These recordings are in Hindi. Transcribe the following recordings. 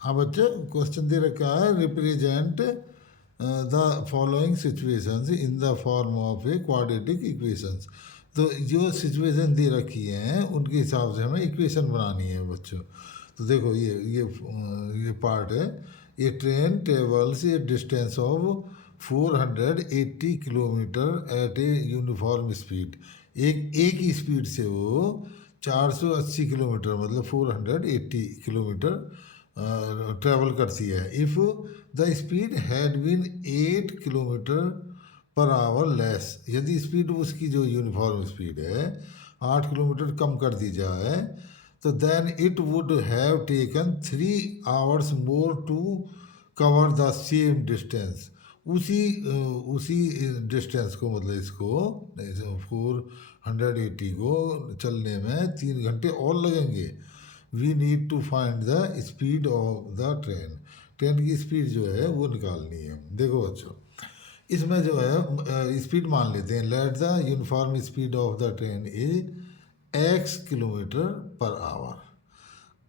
हाँ बच्चे, क्वेश्चन दे रखा है, represent the following situations in the form of a quadratic equations. तो जो सिचुएशन दे रखी हैं उनके हिसाब से हमें इक्वेशन बनानी है बच्चों। तो देखो ये पार्ट है। ये train travels a distance of 480 kilometre at a uniform speed. एक ही स्पीड से वो 480 किलोमीटर मतलब 480 किलोमीटर ट्रैवल करती है। If the speed had been 8 kilometre per hour less, यदि स्पीड उसकी जो यूनिफॉर्म स्पीड है 8 किलोमीटर कम कर दी जाए, तो then it would have taken 3 hours more to cover the same distance. उसी डिस्टेंस को मतलब इसको 480 को चलने में 3 घंटे और लगेंगे। We need to find the speed of the train. Train की स्पीड जो है वो निकालनी है। देखो बच्चों, इसमें जो है स्पीड मान लेते हैं। Let the uniform speed of the train is x kilometre per our.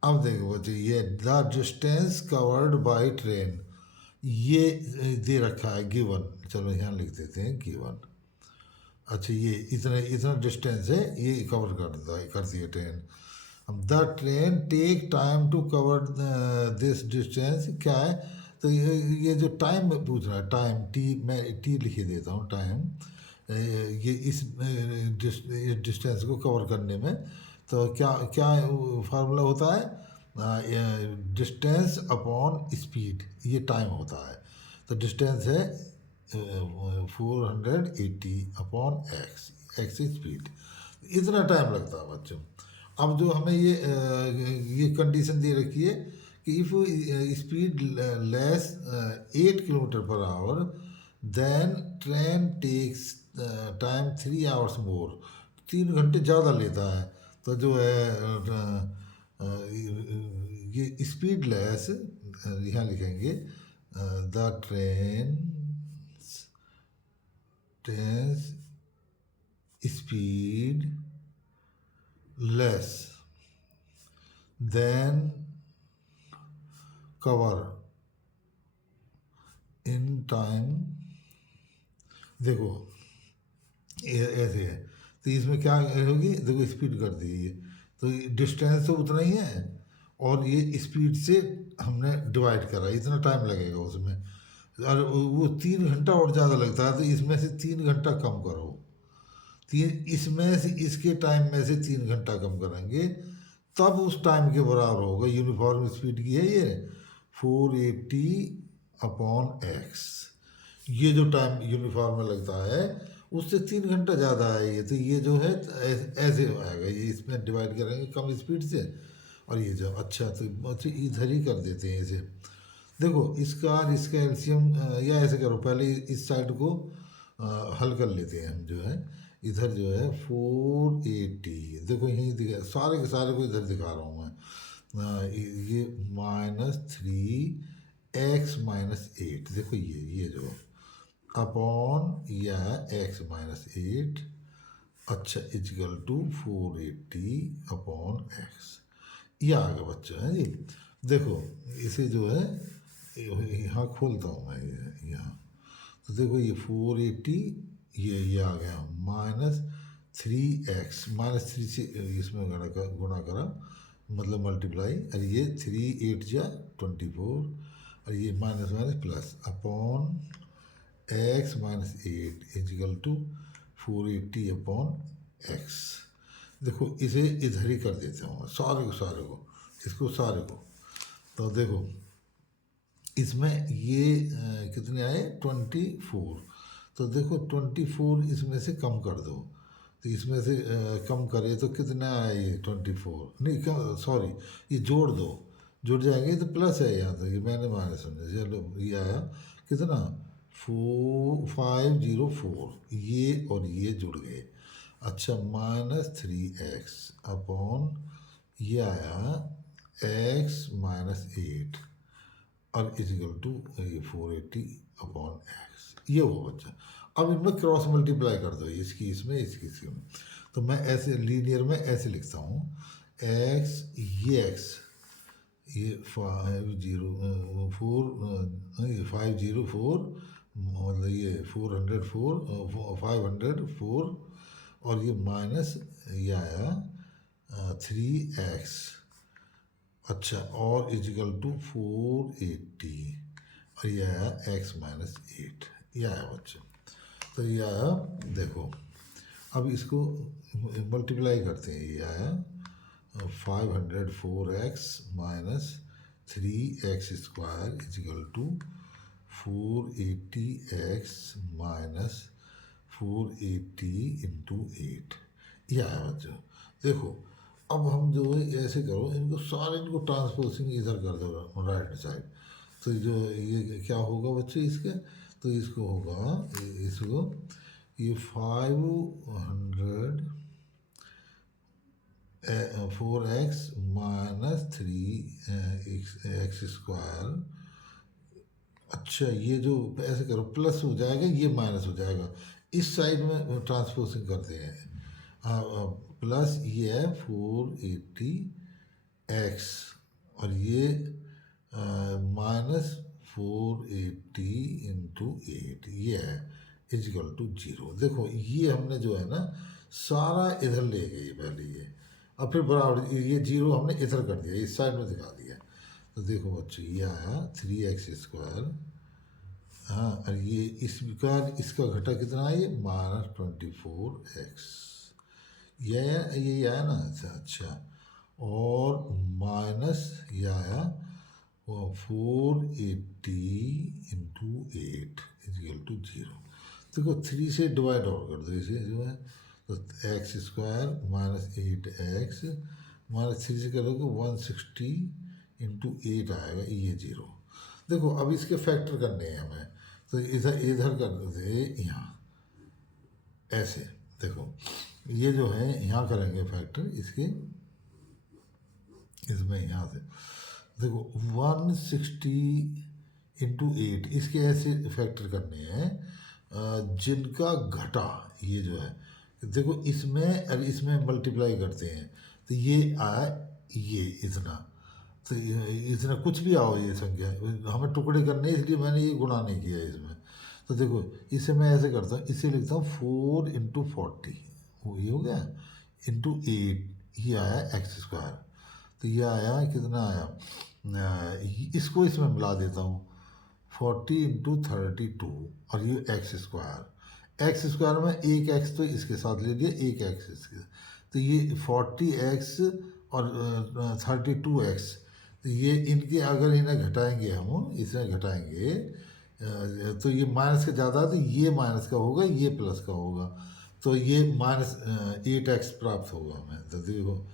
अब देखो बच्चों, ये the distance covered by train, ये दे रखा है गिवन। चलो यहाँ लिख देते हैं गिवन। अच्छा, ये इतना इतना डिस्टेंस है, ये कवर करती है train. The train take time to cover this distance, क्या है? तो ये जो टाइम पूछ रहा है, टाइम टी, मैं टी लिखे देता हूँ टाइम, ये इस डिस्टेंस को कवर करने में। तो क्या क्या फार्मूला होता है? डिस्टेंस अपॉन स्पीड, ये टाइम होता है। तो डिस्टेंस है 480 अपॉन एक्स, एक्स स्पीड। इतना टाइम लगता है बच्चों। अब जो हमें ये कंडीशन दे रखी है कि if speed less 8 kilometre per hour, then train takes time 3 hours more, 3 घंटे ज़्यादा लेता है। तो जो है ये स्पीड लेस, यहाँ लिखेंगे the train speed less than cover in time। देखो ये ऐसे है, तो इसमें क्या होगी? देखो स्पीड कर दी है, तो डिस्टेंस तो उतना ही है और ये स्पीड से हमने डिवाइड करा, इतना टाइम लगेगा उसमें। और वो 3 घंटा और ज़्यादा लगता है, तो इसमें से 3 घंटा कम करो। तीन इसमें से इसके टाइम में से 3 घंटा कम करेंगे, तब उस टाइम के बराबर होगा। यूनिफॉर्म स्पीड की है ये 480 अपॉन एक्स। ये जो टाइम यूनिफॉर्म में लगता है उससे 3 घंटा ज़्यादा है ये। तो ये जो है ऐसे आएगा, ये इसमें डिवाइड करेंगे कम स्पीड से। और ये जो अच्छा, तो इधर ही कर देते हैं इसे। देखो इसका और इसका एलसीएम, या ऐसे करो, पहले इस साइड को हल कर लेते हैं हम। जो है इधर जो है 480, देखो यहीं दिखा, सारे के सारे को इधर दिखा रहा हूँ मैं। ये -3x-8, देखो ये जो अपॉन या x-8, अच्छा इजकल टू 480 अपॉन एक्स। ये आ गया बच्चा है जी। देखो इसे जो है यहाँ खोलता हूँ मैं, यहाँ तो देखो ये 480, ये आ गया -3x, -3 से इसमें गुणा करा मतलब मल्टीप्लाई, और ये 3 8 जा 24, और ये minus minus plus upon x-8 equal to 480 upon x. देखो इसे इधर ही कर देता हूँ सारे को, इसको सारे को। तो देखो इसमें ये कितने आए? 24। तो देखो 24 इसमें से कम कर दो, तो इसमें से कम करे तो कितना आया? ये 24 नहीं, सॉरी, ये जोड़ दो, जुड़ जाएंगे तो प्लस है यहाँ। तो ये मैंने माने समझे। चलो ये आया कितना? 504, ये और ये जुड़ गए। अच्छा -3x अपॉन ये आया x-8 और इजिकल टू ये 480 अपॉन एक्स। ये हो बच्चा। अब इनमें क्रॉस मल्टीप्लाई कर दो, इसकी इसमें इसमें। तो मैं ऐसे लीनियर में ऐसे लिखता हूँ, एक्स, ये एक्स, ये 504 ये 504 मतलब ये 404 504 और ये माइनस ये आया 3x। अच्छा और इजिकल टू 480 और ये आया x माइनस 8। ये आया बच्चों। तो ये आया देखो, अब इसको मल्टीप्लाई करते हैं। ये आया 504x minus 3x square equal to 480x minus 480 into 8। यह आया बच्चों। देखो अब हम जो है ऐसे करो, इनको सारे इनको ट्रांसपोजिंग इधर कर दो राइट साइड। तो जो ये क्या होगा बच्चे इसके, तो इसको होगा इसको ये 500 4x माइनस 3x स्क्वायर। अच्छा ये जो ऐसे करो प्लस हो जाएगा, ये माइनस हो जाएगा, इस साइड में ट्रांसपोजिंग करते हैं। प्लस ये है 480x और ये माइनस 480 इंटू 8 ये है इजिकल टू 0। देखो ये हमने जो है ना सारा इधर ले गए पहले ये, और फिर बराबर ये 0 हमने इधर कर दिया, इस साइड में दिखा दिया। तो देखो बच्चों ये आया 3x स्क्वायर। हाँ और ये इस प्रकार इसका घटा कितना है, ये माइनस 24x। ये आया ना। अच्छा और माइनस ये आया 480 इंटू 8 इजिकल टू 0। देखो 3 से डिवाइड और कर दो इसे जो है, तो x square minus 8x minus 3 से करोगे 160 इंटू 8 आएगा, ये 0। देखो अब इसके फैक्टर करने हैं हमें, तो इधर इधर कर दे यहाँ ऐसे। देखो ये जो है यहाँ करेंगे फैक्टर इसके, इसमें यहाँ से देखो 160 इंटू 8 इसके ऐसे फैक्टर करने हैं जिनका घटा ये जो है। देखो इसमें और इसमें मल्टीप्लाई करते हैं तो ये आया ये इतना। तो इतना कुछ भी आओ ये संख्या हमें टुकड़े करने, इसलिए मैंने ये गुणा नहीं किया इसमें। तो देखो इसे मैं ऐसे करता हूँ, इसे लिखता हूँ 4 इंटू 40 ये हो गया इंटू 8 ये आया एक्स स्क्वायर। तो ये आया कितना आया, इसको इसमें मिला देता हूँ 40 इंटू 32 और ये एक्स स्क्वायर में एक एक्स तो इसके साथ ले लिया, एक एक्स इसके, तो ये 40x और 32x। तो ये इनके अगर इन्हें घटाएंगे हम, इसमें घटाएंगे तो ये माइनस का ज़्यादा, तो ये माइनस का होगा, ये प्लस का होगा, तो ये माइनस 8x प्राप्त होगा हमें। तो देखो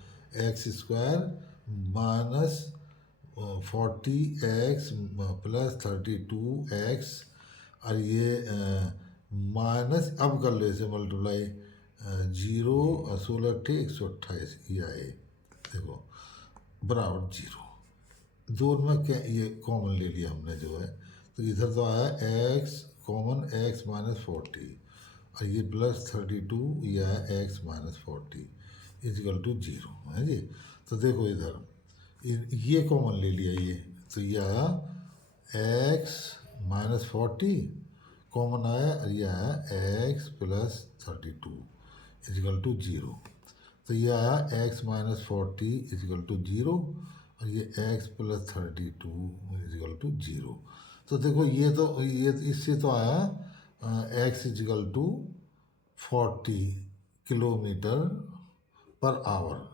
x square minus 40x plus 32x और ये माइनस, अब कर ले इसे मल्टीप्लाई 0 16 थे 128 ये आए। देखो बराबर 0, दोनों में क्या ये कॉमन ले लिया हमने जो है, तो इधर तो आया x कॉमन x माइनस 40 और ये प्लस 32 ये आया x माइनस 40 इजिकल टू 0 है जी। तो देखो इधर ये कॉमन ले लिया ये, तो ये आया x माइनस 40 कॉमन आया और ये आया x प्लस 32 इजिकल टू 0। तो ये आया x माइनस 40 इजिकल टू 0 और ये x प्लस 32 इजिकल टू 0। तो देखो ये तो ये इससे तो आया x equal to 40 kilometre per hour.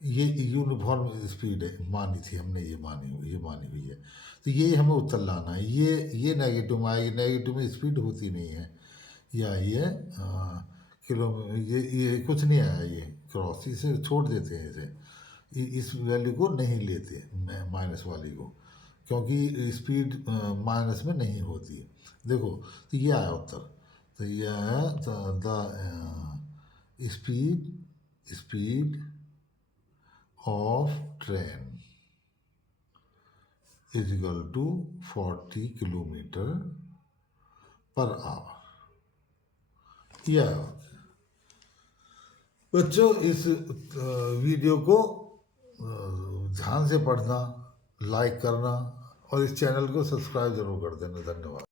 ये यूनिफॉर्म स्पीड है मानी थी हमने, ये मानी हुई है। तो ये हमें उत्तर लाना है। ये नेगेटिव में आएगी, नेगेटिव में स्पीड होती नहीं है। ये आई है किलो, ये कुछ नहीं आया, ये क्रॉस, इसे छोड़ देते हैं इसे, इस वैल्यू को नहीं लेते माइनस वाली को, क्योंकि स्पीड माइनस में नहीं होती। देखो तो ये आया उत्तर, तो ये आया the speed of train is equal to 40 kilometre per hour. यह बच्चों इस वीडियो को ध्यान से पढ़ना, लाइक करना और इस चैनल को सब्सक्राइब जरूर कर देना। धन्यवाद।